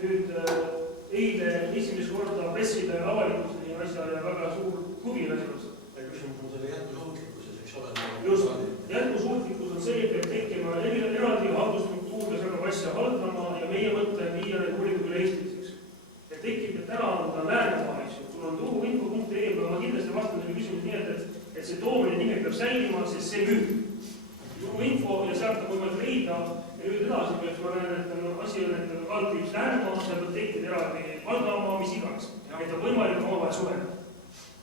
Nüüd eile esimest korda pressile avalikuseni asja ja väga suur huvi asjast. Ja küsimus on selle jätkusuutlikkuses, eks ole? Just, jätkusuutlikkus on see, et peab tekkima eraldi haldusstruktuur, kes hakkab asja haldama ja meie mõte on viia need uuringud üle Eestis. Ja tekib, et täna on ta Läänemaa, eks ju. Sul on turuinfo.ee, ma kindlasti vastan selle küsimus nii, et see toomine nimi peab säilima, sest see müüb. Turuinfo ja sealt on võimalik leida ja nüüd edasi peaks ma näen, et asi on, et kaldkriips Läänemaa, seal peab tekkida eraldi Valgamaa, mis iganes. Et on võimalik omavahel suhelda.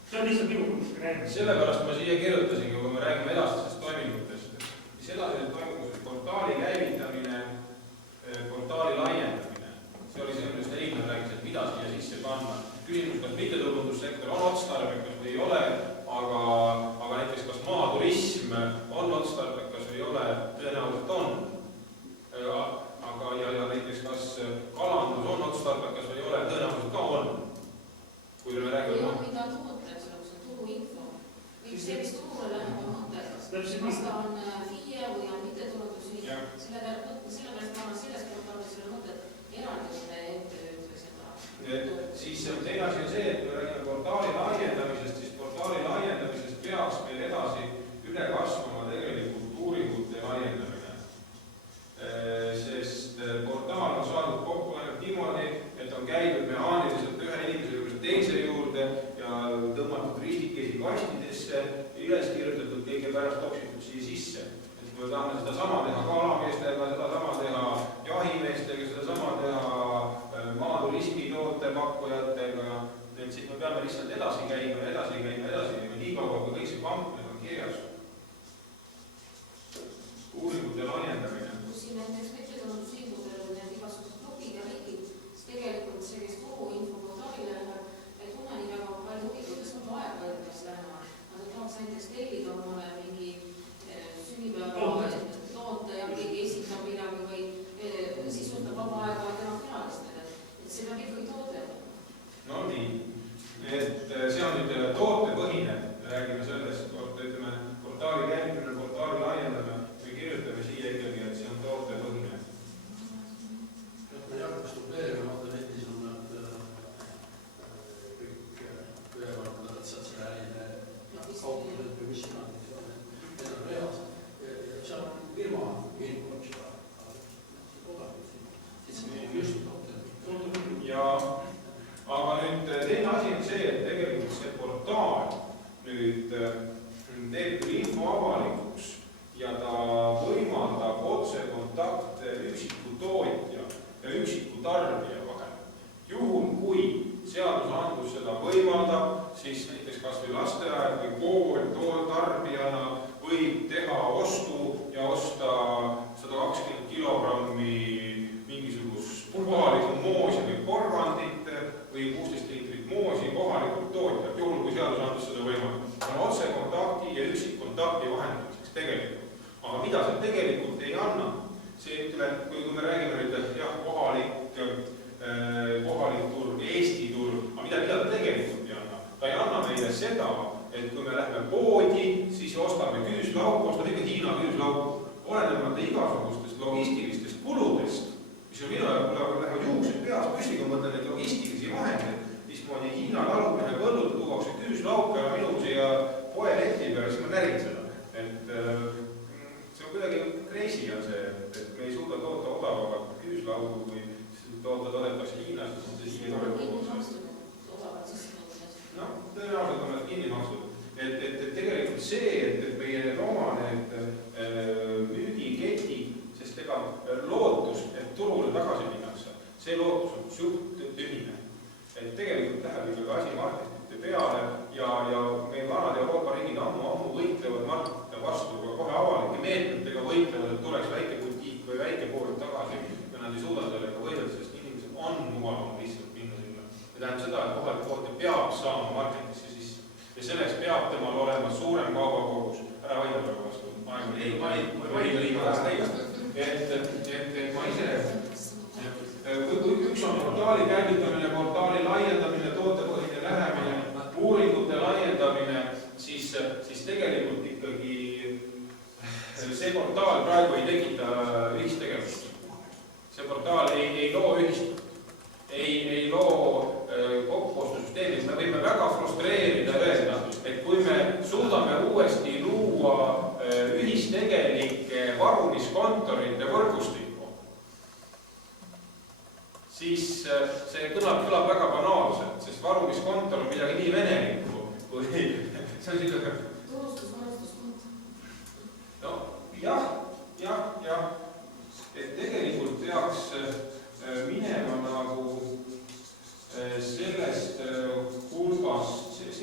See on lihtsalt minu nägemine. Sellepärast ma siia kirjutasingi, kui me räägime edasisest toimingutest. Siis edasisest toimingutest portaali käivitamine, portaali laiendamine. See oli see, millest Heimar rääkis, et mida siia sisse panna. Küsimus, kas mittetulundussektor on otstarbekas või ei ole, aga näiteks kas maaturism on otstarbekas või ei ole, tõenäoliselt on. Aga ja näiteks kas kalandus on otstarbekas või ei ole, tõenäoliselt ka on. Kui me räägime mida toote, see turuinfo. Või see, mis turule läheb, on mõttekas. Kas ta on FIE või on mittetulundusühing. Sellepärast ma olen selles portaalis selle mõtet eraldi ette ütle seda. Siis teine asi on see, et kui me räägime portaali laiendamisest, siis portaali laiendamisest peaks meil edasi üle kasvama tegelikult uuringute laiendamine. Sest portaal on saadud kokku ainult niimoodi, et on käidud mehaaniliselt ühe inimese juurde teise juurde ja tõmmatud ristikesi kastidesse, üles kirjutatud kõige pärast toksitud siia sisse. Et kui me tahame seda sama teha kalameestega, seda sama teha jahimeestega, seda sama teha maaturismi tootepakkujatega, et siis me peame lihtsalt edasi käima, nii kaua kui kõik see pampleid on kirjas. Uuringute laiendamine. Kus siin näiteks mittetulundusühingudel on need igasugused grupid ja riigid, siis tegelikult see, kes turuinfo portaalile läheb, ei tunne nii väga palju huvi, kuidas on aega õigus lähema. Nad tahaks näiteks tellida omale mingi sünnipäeva toote ja keegi esitab midagi või sisustab vaba aega tema külalistele. Et see peab ikkagi toote. No nii, et see on nüüd tootepõhine, räägime sellest, ütleme, portaali käivitamine, portaali laiendamine või kirjutame siia ikkagi, et see on tootepõhine. Ma jagast dubleerima, vaatan etis on nad kõik ülevartavad, et saad selle ärile kauplused või mis sina, need on reas. Ja seal on firma info, eks ole, siis see just toote. Ja aga nüüd teine asi on see, et tegelikult see portaal nüüd teeb info avalikuks ja ta võimaldab otsekontakte üksiku tootja ja üksiku tarbija vahel. Juhul, kui seadusandlus seda võimaldab, siis näiteks kas või lasteaed või kool tarbijana võib teha ostu ja osta 120 kilogrammi mingisugust kohalikku moosi või porgandit või 16 liitrit moosi kohalikult tootjalt, juhul kui seadusandlus seda võimaldab. On otsekontakti ja üksikkontakti vahendamiseks tegelikult. Aga mida see tegelikult ei anna? See ütleme, kui me räägime nüüd, et jah, kohalik turg, Eesti turg, aga mida ta tegelikult ei anna? Ta ei anna meile seda, et kui me lähme poodi, siis ostame küüslauku, ostame ikka Hiina küüslauku, olenemata igasugustest logistilistest kuludest, mis on minu jaoks lähevad juuksed peas püsti, kui mõtlen neid logistilisi vahendeid, mismoodi Hiina talumehe põllult tuuakse küüslauka ja minu siia poe leti peale, siis ma närin seda. Et see on kuidagi crazy on see, et me ei suuda toota odavamat küüslaugu või toodetakse Hiinas, siis see siia noh, tõenäoliselt on need kinni makstud. Et tegelikult see, et meie oma need müügiketid, sest ega lootus, et turule tagasi minnakse, see lootus on suht tühine. Et tegelikult läheb ikkagi asi marketite peale ja meil vanad Euroopa riigid ammu võitlevad marketite vastu, kohe avalike meetmetega võitlevad, et tuleks väike butiik või väike pool tagasi ja nad ei suuda sellega võidelda, sest inimesed on mugavam lihtsalt minna sinna. Ja tähendab seda, et kohalik tootja peab saama marketisse sisse ja selleks peab temal olema suurem kaubakogus. Ära vaidle väga vastu. Ma ei liiga täiesti. Et ma ise üks on portaali käivitamine, portaali laiendamine, tootepõhine lähemine, uuringute laiendamine, siis tegelikult ikkagi see portaal praegu ei tekita ühistegevust. See portaal ei loo ühistut. siis see kõlab väga banaalselt, sest varumiskontor on midagi nii venelikku, kui see on siuke... Turustusvarustuskontor. No jah. Et tegelikult peaks minema nagu sellest hulgast sealt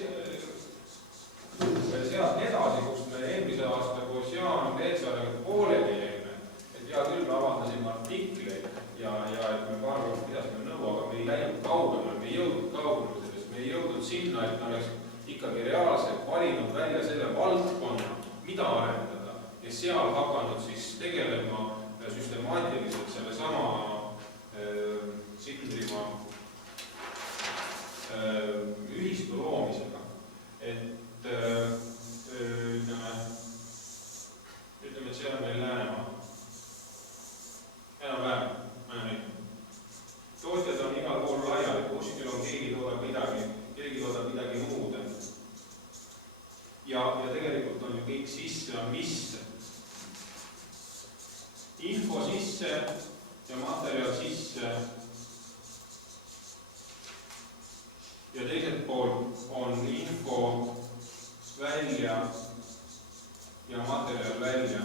edasi, kus me eelmise aasta koos Jaan Leetsaarega pooleli jäime. Et hea küll, me avaldasime artikleid ja et me paar korda pidasime nõu, aga me ei läinud kaugemale, me ei jõudnud kaugemale sellest, me ei jõudnud sinna, et me oleks ikkagi reaalselt valinud välja selle valdkonna, mida arendada ja seal hakanud siis tegelema süstemaatiliselt selle sama Sindrimaa ühistu loomisega. Et ütleme, et see on meil Läänemaa. Enam-vähem. Tootjad on igal pool laiali, kuskil on keegi toodab midagi muud. Ja tegelikult on ju kõik sisse on misse. Info sisse ja materjal sisse. Ja teiselt poolt on info välja ja materjal välja.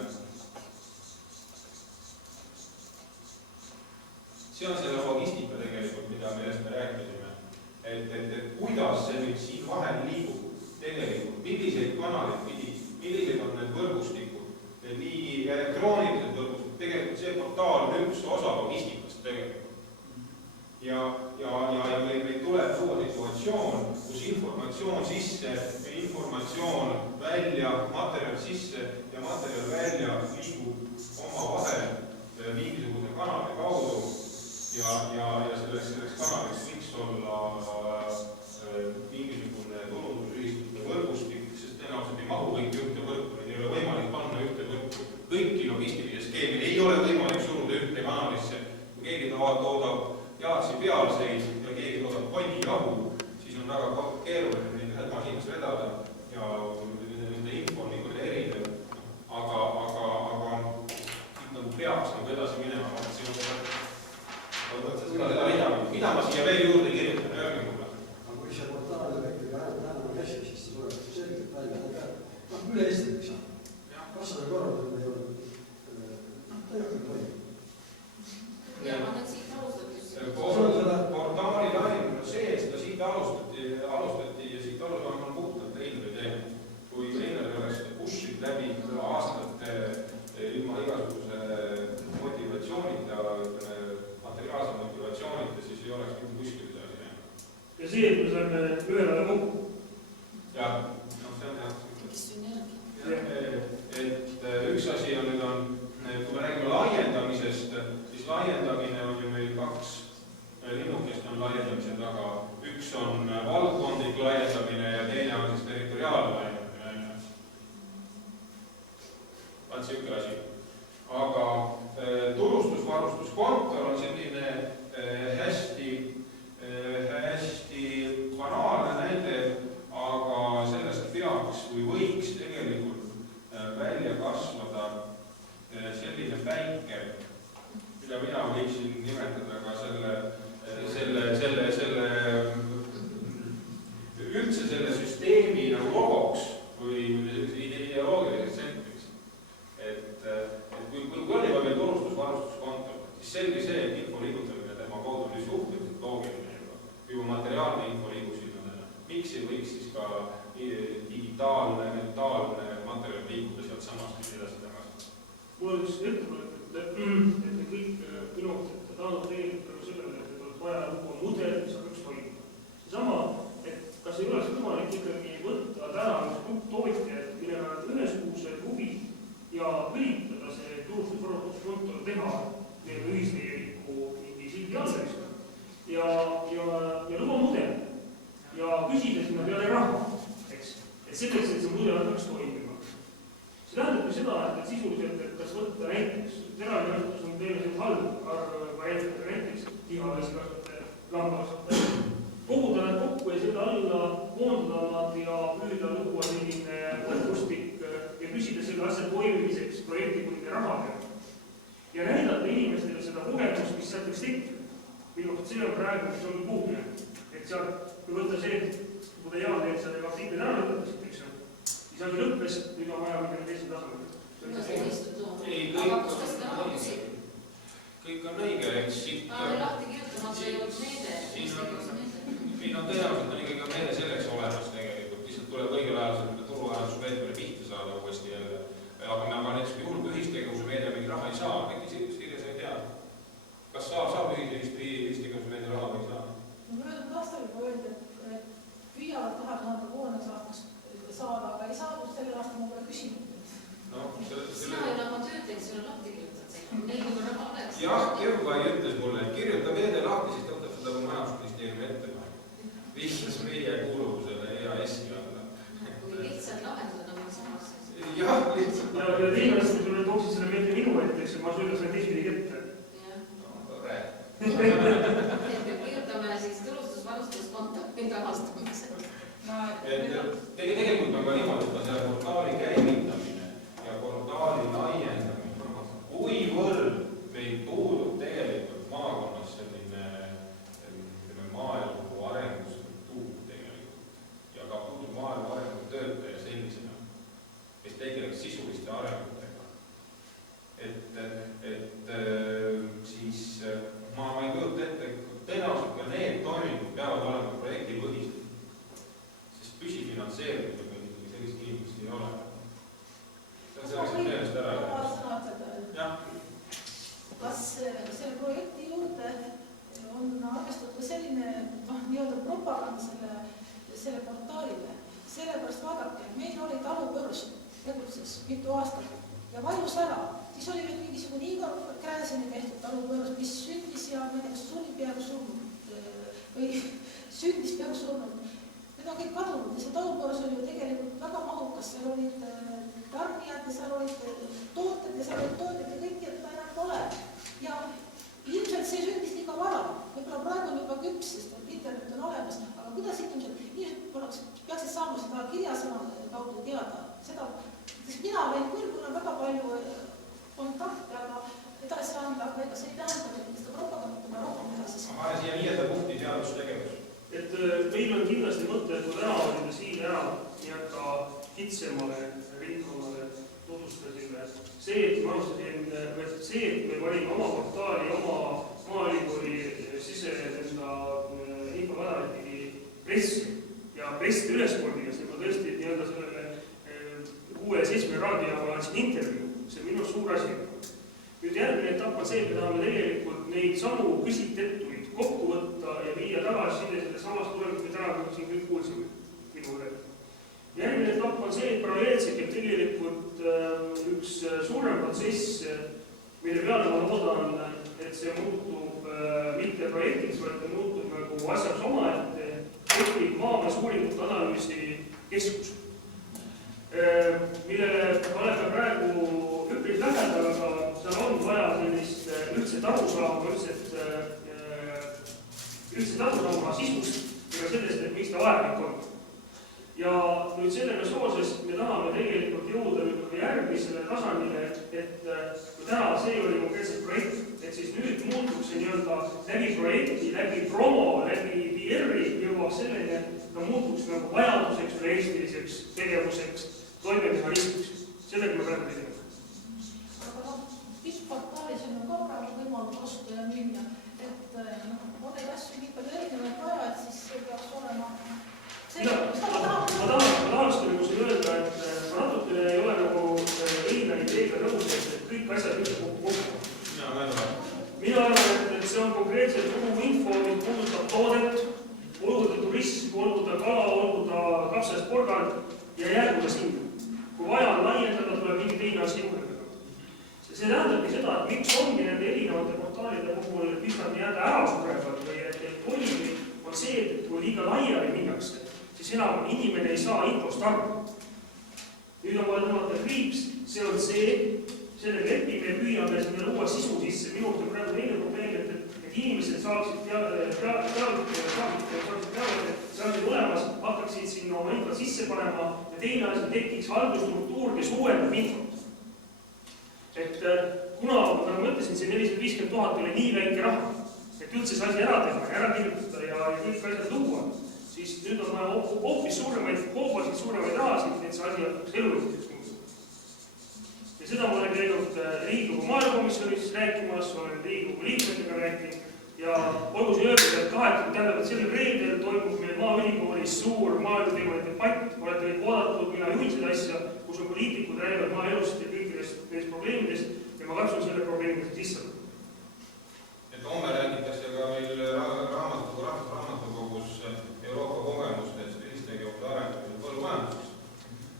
See on selle logistika tegelikult, millest me rääkisime. Et kuidas see nüüd siin vahel liigub tegelikult, milliseid kanaleid pidi, millised on need võrgustikud, nii elektroonilised võrgustikud, tegelikult see portaal on üks osa logistikast tegelikult. Ja meil tuleb tuua situatsioon, kus informatsioon sisse, informatsioon välja, materjal sisse ja materjal välja liigub oma vahel mingisuguse kanali kaudu ja selleks kanaliks võiks olla mingisugune turundusühistute võrgustik, sest tõenäoliselt ei mahu kõik ühte võrku, ei ole võimalik panna ühte võrku. Kõiki logistilisi skeemi ei ole võimalik suruda ühte kanalisse. Kui keegi toodab jaatsi pealseid ja keegi toodab konnijahu, siis on väga keeruline neid masinas vedada ja nende info on niikuinii erinev, aga nagu peaks nagu edasi minema. Mida ma siia veel juurde kirjutan, öelge mulle? Aga kui see portaal on ikkagi ainult käsi, siis see tuleb selgelt välja. Üle Eesti võiks saada. Kas seda korraldada ei ole? Ta ei ole toimub. Ja ma nüüd siit alustatus. Portaali laim, see, et seda siit alustati ja siit alustam on puhtalt Einari teema. Kui Einari oleks seda push'id läbi aastate ilma igasuguse motivatsioonita, materiaalse motivatsioonita, siis ei oleks mitte kuskil seda asi näinud. Ja see, et me saime ühele kokku. Jah, no see on jah. Kes on jälgi? Et üks asi on nüüd on, kui me räägime laiendamisest, siis laiendamine on ju meil kaks linnukest on laiendamise taga. Üks on valdkondlik laiendamine ja teine on siis territoriaalne laiendamine. Vaat siuke asi. Aga turustusvarustuskontor on selline hästi banaalne näide, aga sellest peaks või võiks tegelikult välja kasvada selline päike, mida mina võiksin nimetada ka üldse selle süsteemi nagu logoks või ideoloogiliseks tsentriks. Et kui on juba meil turustusvarustuskontor, siis selge see, et info liigutamine tema kaudu oli suhteliselt loogiline juba materiaalne info liigus sinna. Miks ei võiks siis ka digitaalne, mentaalne materjal liiguda sealt samast edasi tagasi? Mul on üks ettepanek, et kõik minu taandub tegelikult sellele, et oleks vaja luua mudel, mis hakkaks toimima. Seesama, et kas ei oleks võimalik ikkagi võtta täna üks tootjad, millel on ühesugused huvid ja üritada see turustusvarustuskontor teha ühistegeliku mingi sildi alleks ja luua mudel ja küsida sinna peale raha, eks. Et selleks, et see mudel hakkaks toimima. See tähendabki seda, et sisuliselt, et kas võtta näiteks, teralikannatus on teile halb variant, näiteks tihales kasvatajad, lambakasvatajad, koguda nad kokku ja seda alla koondada nad ja püüda luua selline võrgustik ja küsida selle asja toimimiseks projektikundide rahadega. Ja näidata inimestele seda kogemust, mis sealt võiks tekkida. minu arust see on praegu, mis on puhumine. Et seal, kui võtta see, kui te Jaan teed selle artikli ära lõpetasite, eks ju, siis asi lõppes, nüüd on vaja midagi teisel tasemel. Aga kus ta seda analüüsib? Kõik on õige, eks siit... lahti kirjutamata ei olnud meede. Siin on tõenäoliselt on ikkagi meede selleks olemas tegelikult, lihtsalt tuleb õigel ajal selle turuarendusmeetmele pihta saada uuesti jälle. Aga näiteks juhul, kui ühistegevuse meede mingi raha ei saa, äkki Sirje sa ei tea, kas saab ühistegevuse meede raha või ei saa? Möödunud aastal juba öeldi, et püüavad 2006. aastaks saada, aga ei saadud selle aasta ma pole küsinud. Sina ei ole oma tööd teinud, see on lahti kirjutanud. Neil on raha oleks. Jah, Kevvai ütles mulle, et kirjuta meede lahti, siis ta võtab seda kui majandusministeeriumi ettepanek. Vihtas meie kuuluvusele EAS-i alla. Kui lihtsalt lahendada on samas. Jah, lihtsalt. Ja teine asja, kui nad tooksid selle meelde minu ette, eks ma sulgas need teistpidi ette. Kirjutame siis tulustusvarustuskonto rahastamisel. Tegelikult on ka niimoodi, et selle portaali käivitamine ja portaali laiendamine, kuivõrd meil puudub tegelikult maakonnas selline maaelu arengustruktuur tegelikult ja ka puudub maaelu arengu töötaja sellisena, kes tegeleks sisuliste arengutega. Siis ma ei kujuta ette, tõenäoliselt ka need toimingud peavad olema projektipõhised. Püsifinantseerimisega ikkagi sellist inimest ei ole. See on selleks meelest ära. Kas selle projekti juurde on arvestatud ka selline nii-öelda propaganda selle portaalile? Sellepärast vaadake, meil oli talupõrus tegutses mitu aastat ja vajus ära. Siis oli veel mingisugune Igor Gräzini tehtud talupõrus, mis sündis ja suri peaaegu surnud või sündis peaaegu surnud. Need on kõik kadunud ja see talupõrus oli ju tegelikult väga mahukas, seal olid tarnijad ja seal olid tooted ja seal olid toodid ja kõik ja teda enam pole. Ja ilmselt see sündis liiga vara, võib-olla praegu on juba küps, sest internet on olemas, aga kuidas inimesed peaksid saama seda kirjasõna kaudu teada? Mina võin küll, kuna väga palju kontakte, aga edasi anda, aga ega see ei tähenda, et seda propagandaga rohkem teha siis. Ma olen siia 5. punkti teadustegevus. Et meil on kindlasti mõte, et kui täna olime siin ära nii-öelda kitsemale ringkonnale tutvustasime, et me panime oma portaali, oma Maaülikooli siseenda infokanalitigi pressi ja pressi ülespordigas, et ma tõesti nii-öelda sellele 6-7 raadiojaama andsin intervjuu, see on minu suur asi. Nüüd järgmine etapp on see, et me tahame tegelikult neid samu küsitletuid kokku võtta ja viia tagasi selle samast tulemus, mida täna siin kõik kuulsime minule. Järgmine etapp on see, et paralleelselt käib tegelikult üks suurem protsess, mille peale ma loodan, et see muutub mitte projektiks, vaid ta muutub nagu asjaks omaette, tekib Maamees uuringute analüüsi keskus, millele oleme praegu üpris lähedal, aga seal on vaja sellist üldset arusaama, üldset arusaama sisust ja sellest, et miks ta vajalik on. Ja nüüd sellega sooses me tahame tegelikult jõuda järgmisele tasandile, et kui täna see oli konkreetselt projekt, et siis nüüd muutuks see nii-öelda läbi projekti, läbi promo, läbi PR-i jõuab selleni, et ta muutuks nagu vajaduseks või eestiliseks tegevuseks, toimemehhanismiks. Sellega me praegu tegeleme. Aga portaalis on ka praegu võimalus osta ja minna, et on neid asju nii palju erinevaid vaja, et siis see peaks olema... Ma tahaks öelda, et ma natukene ei ole nagu õige ideega nõus, et kõik asjad üldse kokku. Mina arvan, et see on konkreetselt kogu info, mis puudutab toodet, olgu ta turism, olgu ta kala, olgu ta kapsas porgand ja jäägu ta sinna. Kui vaja on laiendada, tuleb mingi teine asja juurde. See tähendabki seda, et miks ongi nende erinevate portaalide puhul pistab jääda ära surevad või et toimib on see, et kui liiga laiali minnakse, siis enam inimene ei saa infost aru. Nüüd on vaja tõmmata kriips, see on see, selle lepime ja püüame sinna luua sisu sisse. Minu on praegu teine probleem, et inimesed saaksid saaksid olemas, hakkaksid sinna oma infot sisse panema ja teine asi tekiks haldusstruktuur, kes uuendab infot. Et kuna, nagu ma ütlesin, see 450 000 oli nii väike raha, et et üldse see asi ära teha, ära kirjutada ja kõik asjad luua, siis nüüd on vaja hoopis suuremaid hoobasid, suuremaid rahasid, et see asi hakkaks eluliseks muutuda. Ja seda ma olen käinud Riigikogu maaelukomisjonis rääkimas, olen Riigikogu liikmetega rääkinud ja olgu see öeldud, et tähendab, et sellel reedel toimub meil Maaülikoolis suur maaeluteemaline debatt, olete kõik oodatud, mina juhin seda asja, kus on poliitikud räägivad maaelust ja kõikidest nendest probleemidest ja ma katsun selle probleemidest sisse võtta. Et homme räägitakse ka meil raamatukogus Euroopa kogemustest ühistegevuse arendamisel põllumajanduses.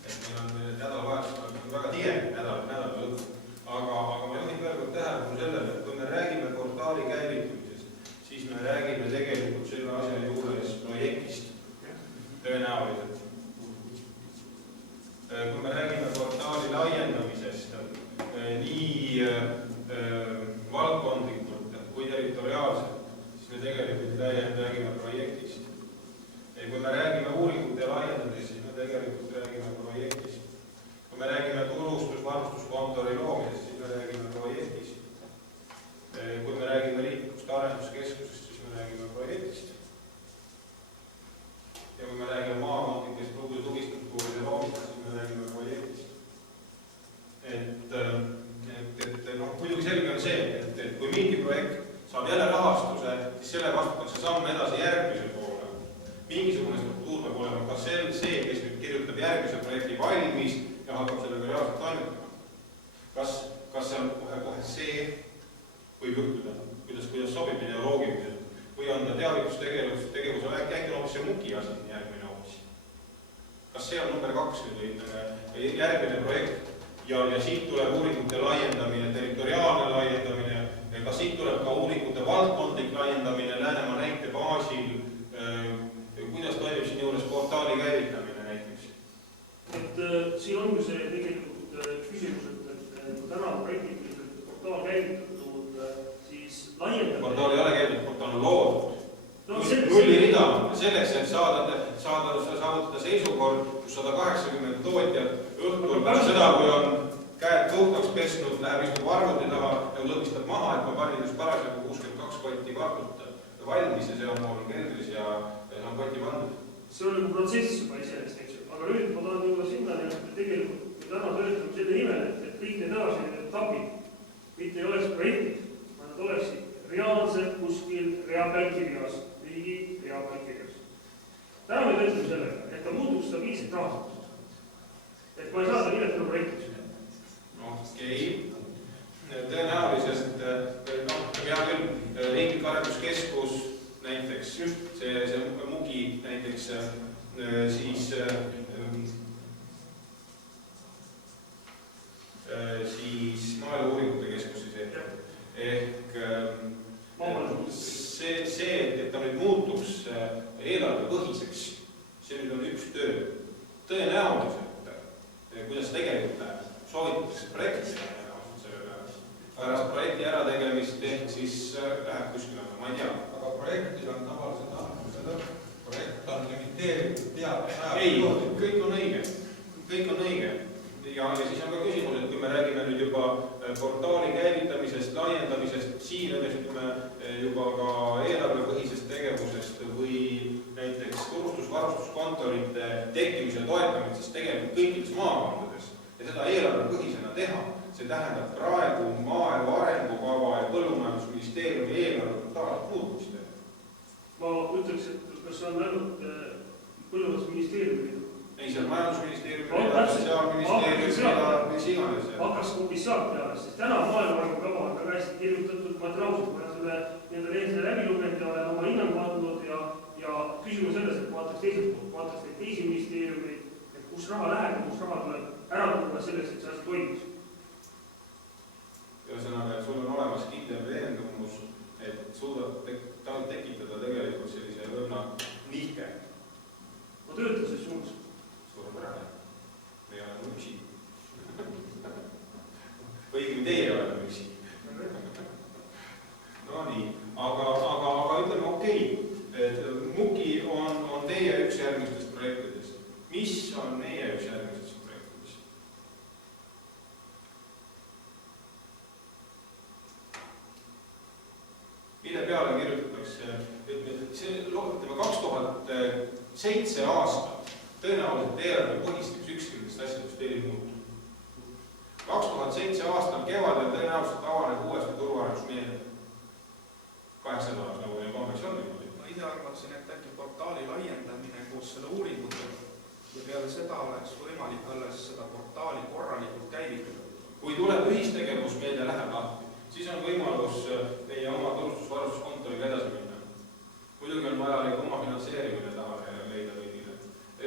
Et meil on nädalavahetus väga tihe nädala lõpp. Aga ma juhin veel kord tähelepanu sellele, et kui me räägime portaali käivitumisest, siis me räägime tegelikult selle asja juures projektist tõenäoliselt. Kui me räägime portaali laiendamisest nii valdkondlikult kui territoriaalselt, siis me tegelikult räägime projektist. Kui me räägime uuringute laiendamisest, siis me tegelikult räägime projektist. Kui me räägime turustus-varustuskontori loomisest, siis me räägime projektist. Kui me räägime riiklikust arenduskeskusest, siis me räägime projektist. Ja kui me räägime maakondlikest tugistruktuuride loomist, siis me räägime projektist. Muidugi selge on see, et kui mingi projekt saab jälle rahastuse, siis selle vastutakse samm edasi järgmise poole. Mingisugune struktuur peab olema ka see, kes nüüd kirjutab järgmise projekti valmis ja hakkab sellega reaalselt toimetama. Kas see on kohe see võib juhtuda, kuidas sobib ideoloogiliselt, või on ta teavitustegevuse äkki hoopis see muki asi järgmine hoopis. Kas see on number 2 või järgmine projekt ja siit tuleb uuringute laiendamine, territoriaalne laiendamine, kas siit tuleb ka uuringute valdkondlik laiendamine Läänemaa näite baasil, kuidas toimub siin juures portaali käivitamine näiteks? Et siin ongi see tegelikult küsimus, et kui täna on projektiliselt portaal käivitatud, siis laiendamine... Portaal ei ole käivitatud, portaal on loodud. Nulli rida selleks, et saavutada seisukord, kus 180 tootjat õhtul pärast seda, kui on käed puhtaks pesnud, läheb istub arvuti taha ja lõpistab maha, et ma panin just parasjagu 62 kotti kartut valmis ja see on mul keldris ja see on kotti pandud. See on nagu protsess juba iseenesest, eks ju. Aga nüüd ma tahan jõuda sinna, et tegelikult me täna töötame selle nimel, et kõik need edasi etapid mitte ei oleks projektid, vaid nad oleksid reaalselt kuskil rea peal kirjas, riigi rea peal kirjas. Täna me töötame sellega, et ta muutuks stabiilselt rahastuseks. Et ma ei saa seda nimetada projektiks. Okei. Tõenäoliselt, hea küll, riiklik arenduskeskus näiteks, see mugi näiteks, siis maaelu-uuringute keskus ehk see, et ta nüüd muutuks eelarvepõhiseks, see nüüd on üks töö. Tõenäoliselt, kuidas tegelikult läheb, soovitatakse projekti pärast projekti ärategemist ehk siis läheb kuskile, ma ei tea. Aga projektil on tavaliselt andmise lõpp, projekt on limiteeritud teadus. Ei, kõik on õige. Kõik on õige. Ja siis on ka küsimus, et kui me räägime nüüd juba portaali käivitamisest, laiendamisest, siin ütleme juba ka eelarvepõhisest tegevusest või näiteks turustus-varustuskontorite tekkimise toetamist, siis tegelikult kõikides maakondades ja seda eelarvepõhisena teha, see tähendab praegu maaelu arengukava ja põllumajandusministeeriumi eelarve totaalselt muutmist. Ma ütleks, et kas see on ainult põllumajandusministeeriumi? Ei, see on majandusministeeriumi, sotsiaalministeeriumi, mis iganes. Hakkas hoopis sealt peale, sest täna maaelu arengukava on väga hästi kirjutatud, ma ütlen ausalt, ma olen selle nende lehtede läbi lugenud ja olen oma hinnangu andnud ja küsimus selles, et vaataks teiselt poolt, vaataks neid teisi ministeeriumeid, et kus raha läheb ja kus raha tuleb ära tulla selleks, et see asi toimus. Ühesõnaga, et sul on olemas kindel veendumus, et suudab tekitada tegelikult sellise lõhna nihke. Ma töötan selles suunas. Suurepärane. Me oleme üksi. Õigem teie oleme üksi. No nii, aga ütleme okei. Muki on teie üks järgmistest projektidest. Mis on meie üks järgmistest projektidest? Mille peale kirjutab see 2007 aastat tõenäoliselt eelarvepõhisteks ükski nendest asjadest ei muutu. 2007 aastal kevadel tõenäoliselt avaneb uuesti turvaarendusmeede. 8 aastas, nagu meil kombeks on niimoodi. Ma ise arvasin, et äkki portaali laiendamine koos selle uuringutega ja peale seda oleks võimalik alles seda portaali korralikult käivitada. Kui tuleb ühistegevusmeede läheb lahti, siis on võimalus meie oma turustusvarustuskontoriga edasi minna. Muidugi on vajalik oma finantseerimine taha leida kõigile.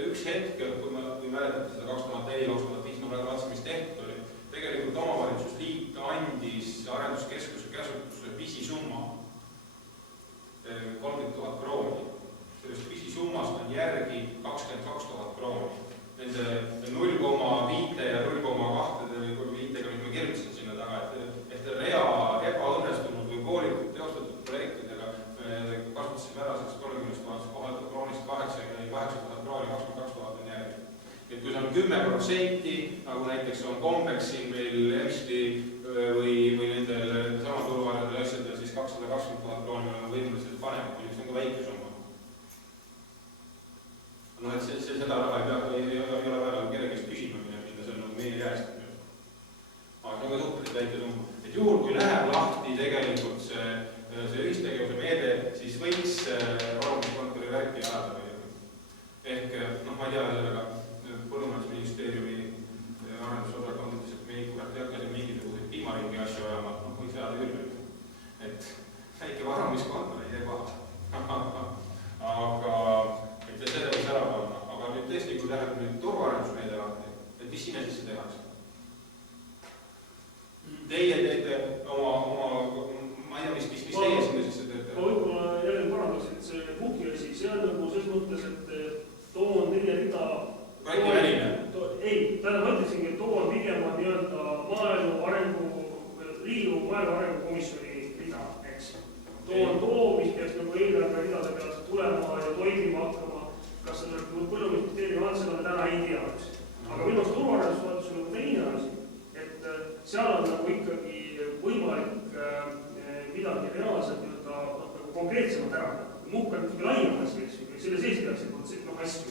Üks hetk, kui mäletate seda 2004-2005, ma praegu vaatasin, mis tehtud oli, tegelikult omavalitsusliit andis arenduskeskuse käsutusse pisisumma 30 000 krooni. Sellest pisisummast on järgi 22 000 krooni. Nende 0,5 ja 0,2 või 5-ga, mis ma kirjutasin sinna taga, et rea ebaõnnestunud või poolikult teostatud projektidega me kasutasime ära sellest 30 000 kroonist 8 000 krooni, 22 000 on järgi. Et kui see on 10%, nagu näiteks on kombeks siin meil EMSTi või nendel sama turuvarjadel asjadel, siis 220 000 krooni me oleme võimuliselt panema, kui see on ka väike summa. No et seda raha ei ole vaja kellegist küsima minna, see on nagu meie käest. Aga see on ka suhteliselt väike summa. Et juhul, kui läheb lahti tegelikult see ühistegevuse meede, siis võiks arvamuskontori värki ajada. Ehk, ma ei tea, sellega Põllumajandusministeeriumi arendusosakond ütles, et me ei hakka siin mingisuguseid piimaringi asju ajama, võiks ajada küll. Et väike varamiskontor ei tee paha. Aga et seda võiks ära panna. Aga nüüd tõesti, kui läheb nüüd turvaarendusmeede lahti, et mis sinna sisse tehakse? Teie teete oma ma ei tea, mis teie sinna sisse teete? Ma võib-olla jälle parandaks, et see kuki asi, see on nagu selles mõttes, et toon 4 rida projektiväline? Ei, tähendab, ma ütlesingi, et too on pigem Riigikogu maaelu arengu komisjoni rida, eks. Too on too, mis peaks nagu eelarve ridade pealt tulema ja toimima hakkama. Kas see tuleb Põllumajandusministeeriumi on, seda me täna ei tea, eks. Aga minu arust turvaarendusvaatus on nagu teine asi, et seal on nagu ikkagi võimalik midagi reaalselt konkreetsemalt ära. Muhk on ikkagi laiem asju, selle sees tehakse asju.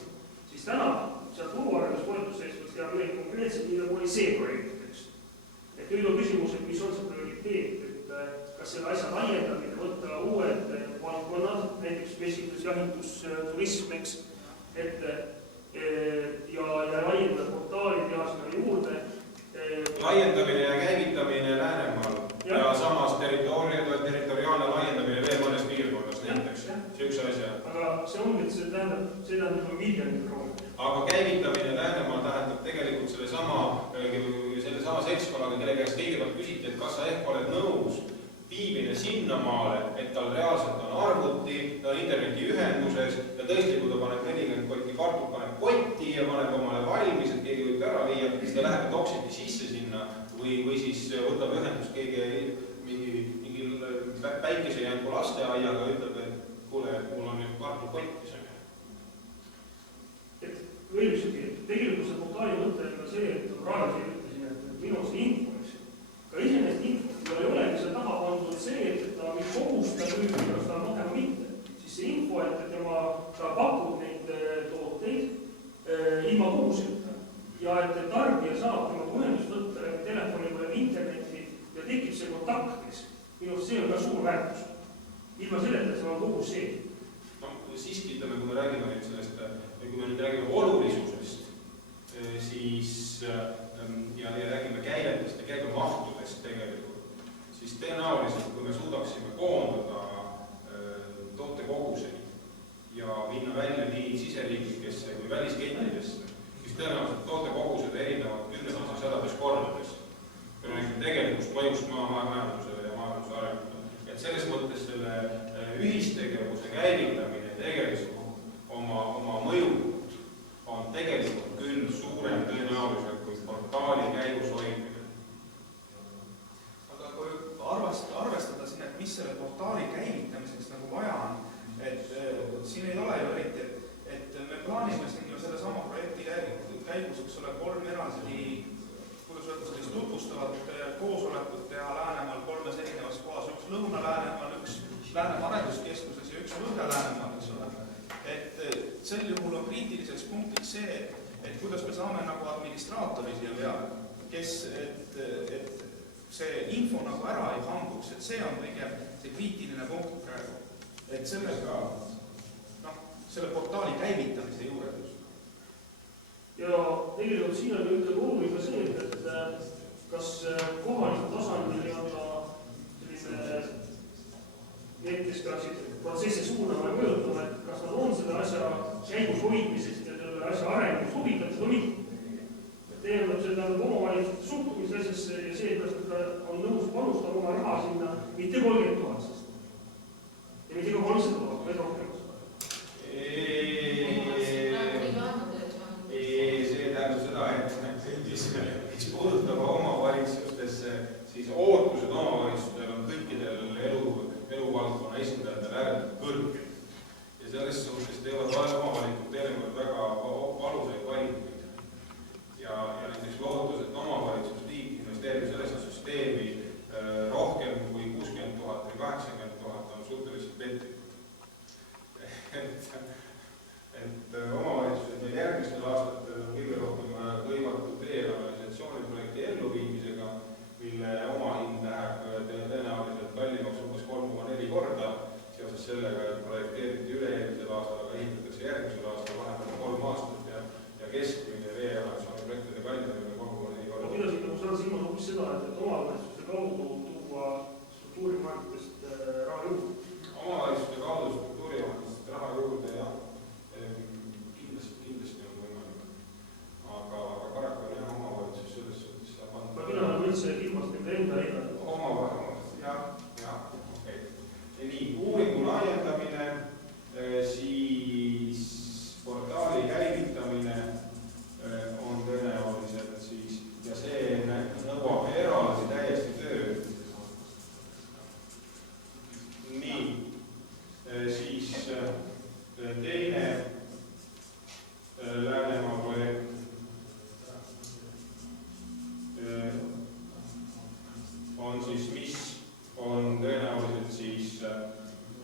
Siis täna seal turuarendusvoetuses võiks teha midagi konkreetselt, nii nagu oli see projekt, eks. Et nüüd on küsimus, et mis on see prioriteet, et kas selle asja laiendamine, võtta uued valdkonnad, näiteks vesitus, jahitus, turism, eks, ja laiendada portaali, teha sinna juurde. Laiendamine ja käivitamine Läänemaal ja samas territoriaalne laiendamine veel mõnes piirkonnas näiteks. See üks asja. Aga see ongi, et see tähendab miljonit krooni. Aga käivitamine Läänemaal tähendab tegelikult sellesama seltskonnaga, kelle käest kõigepealt küsiti, et kas sa ehk oled nõus viimine sinnamaale, et tal reaalselt on arvuti, ta on internetiühenduses ja tõesti, kui ta paneb 40 kotti kartut, paneb kotti ja paneb omale valmis, et keegi võib ära viia, siis ta läheb toksiti sisse sinna või siis võtab ühendust keegi mingi päikesejängu lasteaiaga ja ütleb, et kuule, mul on nüüd kartul kotti. Et õigusegi, tegelikult see portaali mõte on ka see, et praegu ütlesin, et minu see info, ka iseenesest info, ei olegi seal taha pandud see, et ta mis kohustab müüb, kas ta on vahem mitte. Siis see info, et ta pakub neid tooteid ilma kohuseta ja et tarbija saab tema ühendust võtta läbi telefoni või interneti ja tekib see kontaktis. Minu see on ka suur väärtus. Ilma selleta see on kogu see. No siiski, kui me räägime nüüd sellest, kui me nüüd räägime olulisusest, siis ja räägime käivetest ja käibemahtudest tegelikult, siis tõenäoliselt, kui me suudaksime koondada tootekoguseni ja minna välja nii siseriiklikesse kui väliskettidesse, siis tõenäoliselt tootekogused erinevad 10-100 kordades. Me räägime tegelikust mõjust majandusele ja majanduse arengule. Et selles mõttes selle ühistegevuse käivitamine tegelikult oma mõjult on tegelikult küll suurem tõenäoliselt kui portaali käigus hoidmine. Aga kui arvestada siin, et mis selle portaali käivitamiseks nagu vaja on, et siin ei ole ju eriti, et me plaanime siin ju selle sama projekti käigus, eks ole, 3 eraldi, kuidas öelda, tutvustavat koosolekut teha Läänemaal 3 erinevas kohas, üks Lõuna-Läänemaal, üks Läänemaa Arenduskeskuses ja üks Võõra Läänemaal, eks ole. Et sel juhul on kriitiliseks punktiks see, et kuidas me saame nagu administraatori siia peale, kes, et see info nagu ära ei hambuks, et see on pigem see kriitiline punkt praegu. Et sellega, selle portaali käivitamise juures. Ja tegelikult siin on üldse oluline see, et kas kohalikul tasandil ja need, kes peaksid protsessi suunama ja pöörduma, et kas nad on selle asja käigus hoidmisest ja selle asja arengust huvitatud või mitte. Tähendab seda omavalitsuste suhtumist asjasse ja see, kas ta on nõus panustama oma raha sinna mitte 30 000 sest. Ja mitte ka 300 000, vaid rohkem. See tähendab seda, et mis puudutab omavalitsustesse, siis ootused omavalitsustel on kõikidel eluvaldkonna esindajatel ääretult kõrged. Ja selles suhtes teevad omavalikud teinekord väga valusaid valikuid. Ja näiteks lootus, et omavalitsusliik investeerib sellesse süsteemi rohkem kui 60 000 või 80 000 on suhteliselt petlik. Et omavalitsused meil järgmistel aastatel on kõige rohkem hõivatud e-organisatsiooniprojekti elluviimisega, mille omahind läheb tõenäoliselt kallimaks umbes 3,4 korda seoses sellega, et projekteeriti üle-eelmisel aastal, aga ehitatakse järgmisel aastal vahepeal 3 aastat ja keskmine e-organisatsiooniprojektide kallimine 3,4 korda. Ma pidasin saan silmas hoopis seda, et omavalitsuste kaudu tuua struktuurivahenditest raha juurde. Omavalitsuste kaudu struktuurivahenditest raha juurde, jah. Kindlasti on võimalik. Aga paraku on jah omavalitsus selles suhtes saab anda. Ma mina olen üldse ilmast nende enda eeldanud. Omavalitsus, jah, okei. Nii, uuringu laiendamine, siis portaali käivitamine on tõenäoliselt siis, ja see nõuab eraldi täiesti tööd. Nii, siis teine Läänemaa projekt on siis, mis on tõenäoliselt siis,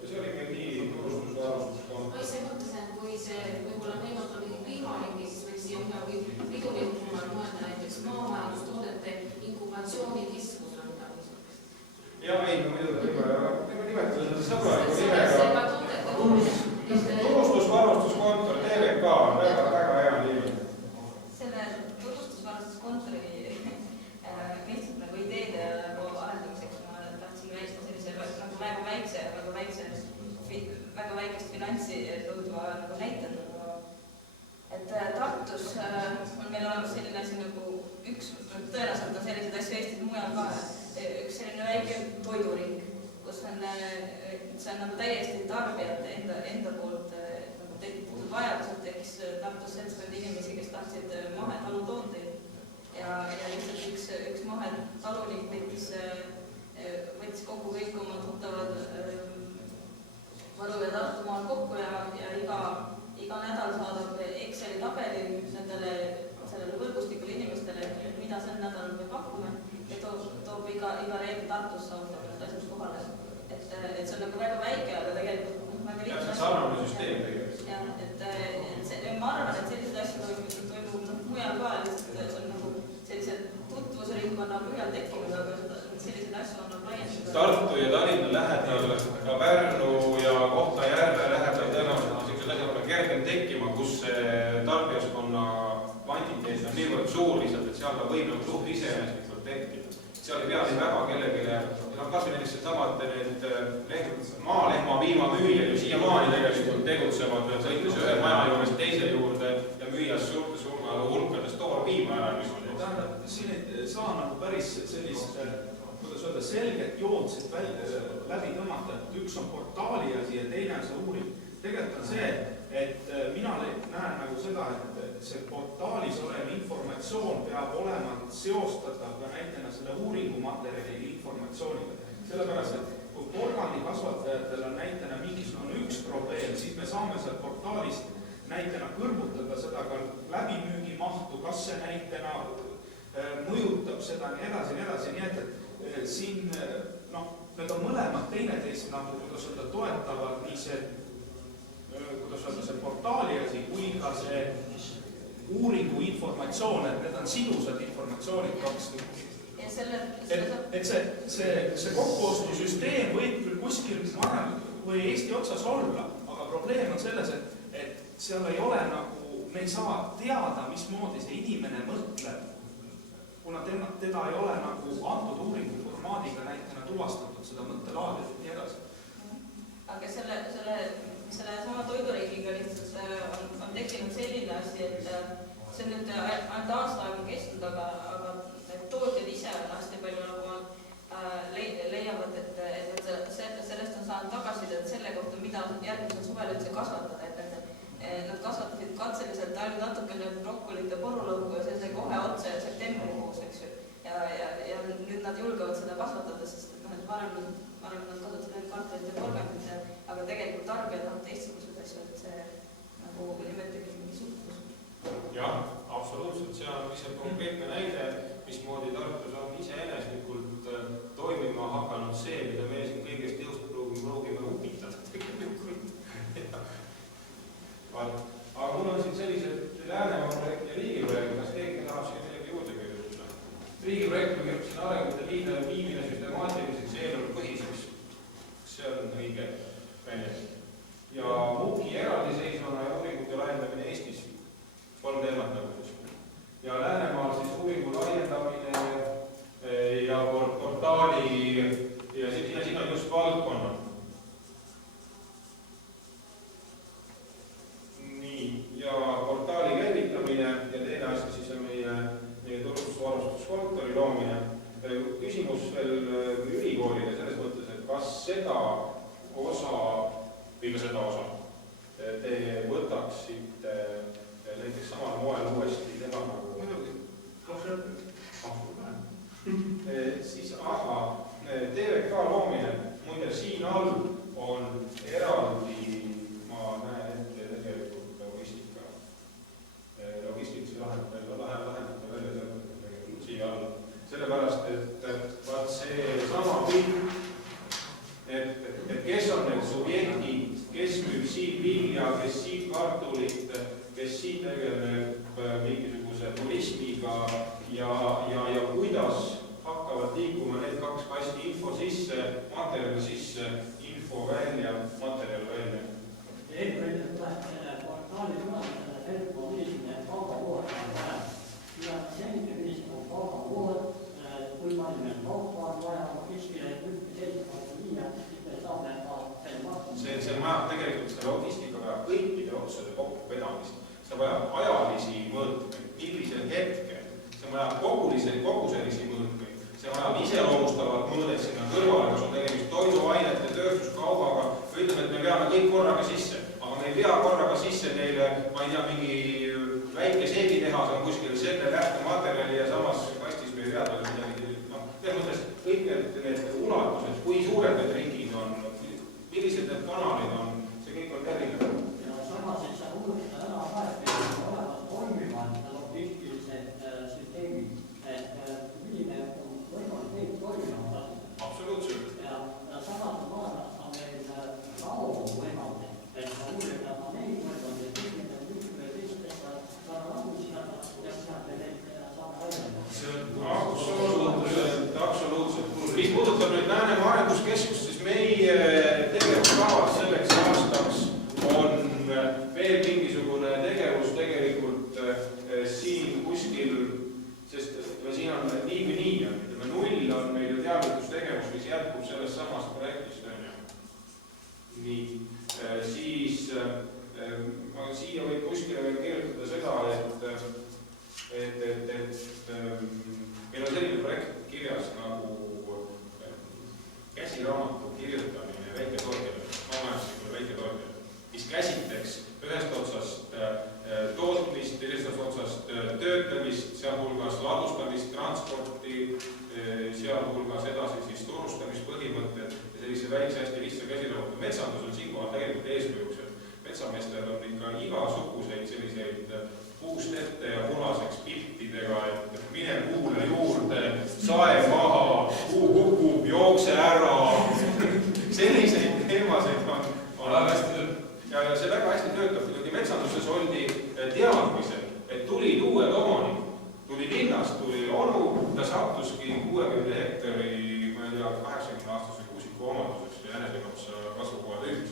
see oli meil nii turustusarvustuskonto. Ma ise mõtlesin, kui see võib-olla meenutab mingi kliimaringi, siis võiks siia midagi pidulikumalt mõelda, näiteks maamajandustoodete inkubatsioonikeskus on midagi. Jaa, ei, no mida nimetada seda sõbraliku nimega. Turustusvarustuskontor, TVK, väga hea nimi. Selle turustusvarustuskontori lihtsalt nagu ideede arendamiseks ma tahtsin väista sellise nagu väga väikest finantsi nõudva nagu näite. Et Tartus on meil olemas selline asi nagu üks, tõenäoliselt on selliseid asju Eestis mujal ka, üks selline väike toiduring, kus on, see on nagu täiesti tarbijate enda poolt nagu tekitatud vajadused, tekkis Tartus 70 inimesi, kes tahtsid mahetalutoondeid ja lihtsalt üks mahetalunik võttis kokku kõik oma tuttavad Võru ja Tartumaal kokku ja iga nädal saadab Exceli tabeli sellele võrgustikule inimestele, mida sel nädalal me pakume ja toob iga reede Tartus saab need asjad kohale. Et see on nagu väga väike, aga tegelikult väga lihtne. Täpselt sarnane süsteem tegelikult. Jah, ma arvan, et sellised asjad toimub mujal ka, see on nagu sellise tutvusringkonna põhjal tekkinud, aga selliseid asju on laiendada. Tartu ja Tallinna lähedal, ka Pärnu ja Kohtla-Järve lähedal tõenäoliselt sellised asjad on kergem tekkima, kus tarbijaskonna kvantiteet on niivõrd suur lihtsalt, et seal ta võib nagu suht iseeneslikult tekkida. Seal ei pea nii väga kellelegi, kas või näiteks samad need maalehma piimamüüjad ju siiamaani tegelikult tegutsevad sõites ühe maja juures teise juurde ja müüas suurte hulkades toorpiima ära. Siin ei saa nagu päris sellist, kuidas öelda, selget joont siit läbi tõmmata, et üks on portaali asi ja teine on see uuring. Tegelikult on see, et mina näen nagu seda, et see portaalis olev informatsioon peab olema seostatav ka näitena selle uuringumaterjali informatsiooniga. Sellepärast, et kui porgandikasvatajatel on näitena mingisugune üks probleem, siis me saame seal portaalis näitena kõrvutada seda ka läbimüügimahtu, kas see näitena mõjutab seda nii edasi, nii et siin need on mõlemad teineteist nagu, kuidas öelda, toetavad nii see, kuidas öelda, see portaali asi kui ka see uuringu informatsioon, et need on sidusad informatsioonid kaks tükki. Et see kokkuostusüsteem võib küll kuskil või Eesti otsas olla, aga probleem on selles, et seal ei ole nagu, me ei saa teada, mismoodi see inimene mõtleb, kuna teda ei ole nagu antud uuringu formaadiga näitena tuvastatud seda mõttelaadi ja nii edasi. Aga selle sama toiduriigiga lihtsalt on tekkinud selline asi, et see on nüüd ainult aasta aega kestnud, aga tootjad ise on hästi palju nagu leiavad, et sellest on saanud tagasisidet selle kohta, mida järgmisel suvel üldse kasvatada, et nad kasvatasid katseliselt ainult natukene brokkolit ja porulõugu ja see sai kohe otse septembrikuus, eks ju. Ja nüüd nad julgevad seda kasvatada, sest et varem nad kasvatasid kartulit ja porgandit, aga tegelikult tarbijad on teistsugused asju, et see nagu nimetagi mingi suhtlus. Jah, absoluutselt, see on lihtsalt konkreetne näide, mismoodi Tartus on iseeneslikult toimima hakanud see, mida me siin kõigest jõust proovime upitada. Aga mul on siin sellised Läänemaa projekt ja riigiprojekt, kas keegi tahab siin midagi juurde kirjutada? Riigiprojekt ma kirjutasin arengute liinale viimine süstemaatiliseks eelarvepõhiseks. See on õige väljend. Ja MOOC-i eraldiseisvana ja uuringute lahendamine Eestis. 3 teemat nagu siis. Ja Läänemaal siis uuringu laiendamine ja portaali ja siin on just valdkonna. Ja portaali käivitamine ja teine asja siis on meie turustusvarustuskontori loomine. Küsimus veel ülikoolile selles mõttes, et kas seda osa või ka seda osa te võtaksite näiteks samal moel uuesti teha nagu siis TVK loomine, muide siin all on eraldi, ma näen ette tegelikult logistilisi lahendada välja siia all. Sellepärast, et vaat see sama pilt, et kes on need subjektid, kes müüb siin vilja, kes siin kartulit, kes siin tegeleb mingisuguse turismiga ja kuidas hakkavad liikuma need 2 kasti info sisse, materjal sisse, info välja, materjal välja. Eelkõige tuleb portaali tulemusele helppo milline kaubavood on vaja. Ja selline milline on kaubavood, kui palju meil kaupa on vaja, kuskile sellised viia, siis me saame ka selle vastu. See vajab tegelikult seda logistika vajab kõikide otsade kokkuvedamist. See vajab ajalisi mõõtmeid, millisel hetkel. See vajab koguselisi mõõtmeid. See vajab iseloomustavat mõõdet sinna kõrvale, kus on tegemist toiduainete, tööstuskaubaga. Ütleme, et me peame kõik korraga sisse, aga me ei pea korraga sisse neile, ma ei tea, mingi väike seegitehas on kuskil selle lähtematerjali ja samas kastis me ei pea talle midagi. Selles mõttes kõik need ulatused, kui suured need ringid on, millised need kanalid on, see kõik on erinev. Ja samas, et sa uuristada ära vahet, olemas toimivad logistilised süsteemid, et milline on võimalik neid toimima tasu. Absoluutselt. Ja samas on olemas ka meil rao võimalus, et sa uurida neid võimalus, et milline on üks või teistest rahvusjana ja sealt me neid saame välja. See on absoluutselt. Mis puudutab nüüd Läänemaa arenduskeskust, siis meie tegevuskavas selleks aastaks on veel mingisugune tegevus tegelikult siin kuskil, sest siin on nii, ütleme 0 on meil ju teavitustegevus, mis jätkub sellest samast projektist. Nii, siis ma siia võib kuskile veel kirjutada seda, et meil on selline projekt kirjas nagu käsiraamatu kirjutamine väiketootjale, maamajanduslikule väiketootjale, mis käsitleks ühest otsast tootmist, teisest otsast töötamist, sealhulgas ladustamist, transporti, sealhulgas edasi siis turustamispõhimõtted ja sellise väikse hästi lihtsa käsiraamatu. Metsandus on siinkohal tegelikult eeskujuks, et metsameestel on ikka igasuguseid selliseid puust ette ja punaseks piltidega, et mine puule juurde, sae maha, puu kukub, jookse ära, selliseid teemasid on väga hästi töötab. ja see väga hästi töötab, kuidagi metsanduses oldi teadmisel, et tulid uued omanikud, tuli linnast, tuli onu, ta sattuski 60 hektari, ma ei tea, 80-aastase kuusiku omanduseks ja jänesekapsa kasvukoha tüübiks.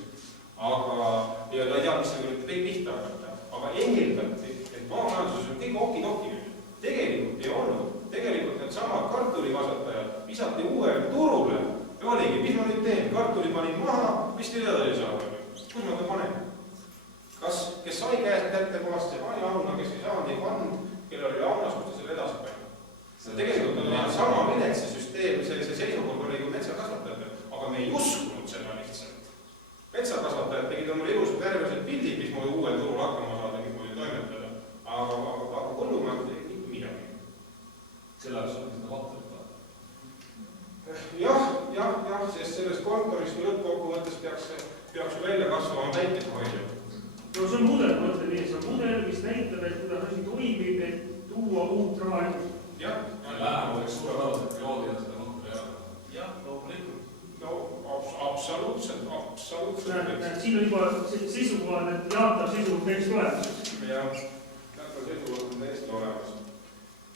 Aga, ja ta ei tea, mis sellega pihta hakata, aga eeldati, et maamajanduses on kõik oki-toki nüüd. Tegelikult ei olnud. Tegelikult need samad kartulikasvatajad visati uuele turule ja oligi, mis ma nüüd teen? Kartuli panin maha, mis teil edasi saada? Kus ma ta panen? Kes sai käest kätte kohast, see pani auna, kes ei saanud, ei pannud, kellel oli aunas, kus ta selle edasi pani. Tegelikult on sama vilets see süsteem, see seisukord oli kui metsakasvatajatel, aga me ei uskunud seda lihtsalt. Metsakasvatajad tegid omale ilusad värvilised pildid, mis mulle uuel turul hakkama saada, mis mulle toimetada, aga põllumajad ei teinud midagi. Selle ajal sul seda materjali vaja. Jah, sest sellest kontorist lõppkokkuvõttes peaks välja kasvama päikesehoidja. No see on mudel, ma mõtlen nii, see on mudel, mis näitab, et kuidas asi toimib, et tuua uut raha juurde. Jah. Lähema võiks suurepäraselt piloodida seda materjali. Jah, loomulikult. No absoluutselt. Siin on juba seisukohad, et jaatav seisukohad täiesti olemas. Jah, jaatav seisukohad on täiesti olemas.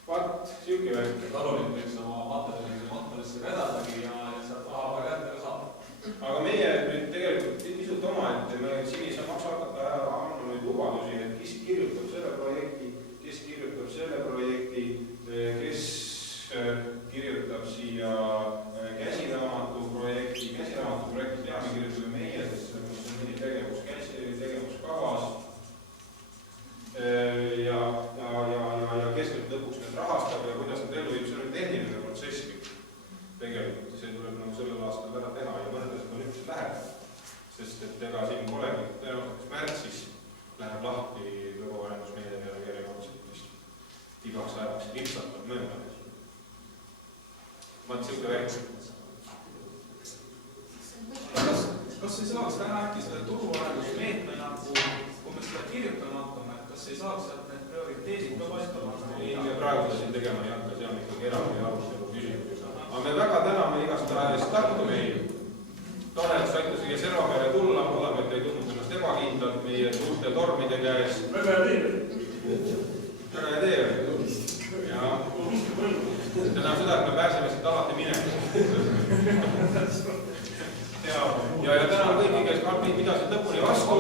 Vaat, siuke värk. Talunik võiks oma materjalisse vedadagi ja sealt raha väga kätte ka saada. Aga meie nüüd tegelikult pisut oma, et me siin ei saa maksa hakata andma nüüd lubadusi, et kes kirjutab selle projekti, kes kirjutab selle projekti, kes kirjutab siia käsiraamatu projekti peame kirjutada meie, sest see on mingi tegevuskavas. Ja kes nüüd lõpuks need rahastab ja kuidas need ellu viib, see on tehniline protsess tegelikult ja see tuleb nagu sellel aastal ära teha ja mõnedest on üks läheb, sest et ega siin polegi, tõenäoliselt märtsis läheb lahti lõbuarendusmeede peale järjekordselt vist igaks ajaks lipsatab mööda. Vaat siuke värk. Kas ei saaks täna äkki selle turuarendusmeetme nagu, kui me seda kirjutama hakkame, kas ei saaks sealt need prioriteedid ka paika panna? Ja praegu ta siin tegema ei hakka, see on ikkagi eraldi arutelu küsimus. Aga me väga täname igastahes Tartu meid. Tore, et saite siia Seramere tulla, oleme, et ei tundnud ennast ebakindlalt meie suurte tormide käes. Väga hea teile. Väga hea teile. See tähendab seda, et me pääseme siit alati minema. Ja tänan kõiki, kes pidasid lõpuni vastu.